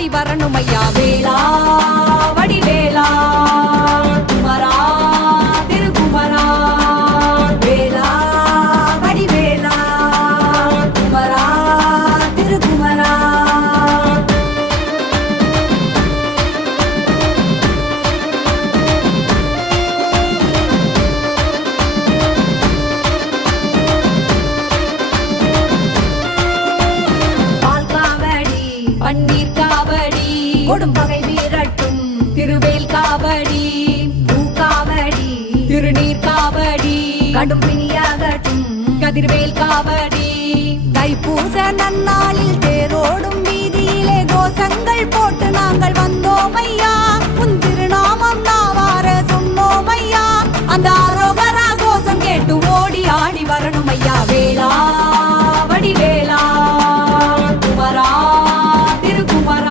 ஆடி வரணும் ஐயா வேளா வடிவேலா குமரா திருக்குமரா வேளா வடிவேலா குமரா திருக்குமரா பன்னீர் காவடி கொடும்பகை வீரட்டும் திருவேல் காவடி பூக்காவடி திருநீர் காவடி கடும் பிணியாகட்டும் கதிர்வேல் காவடி தைப்பூச நன்னாளில் தேரோடும் வீதியிலே கோஷங்கள்